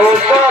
Oh,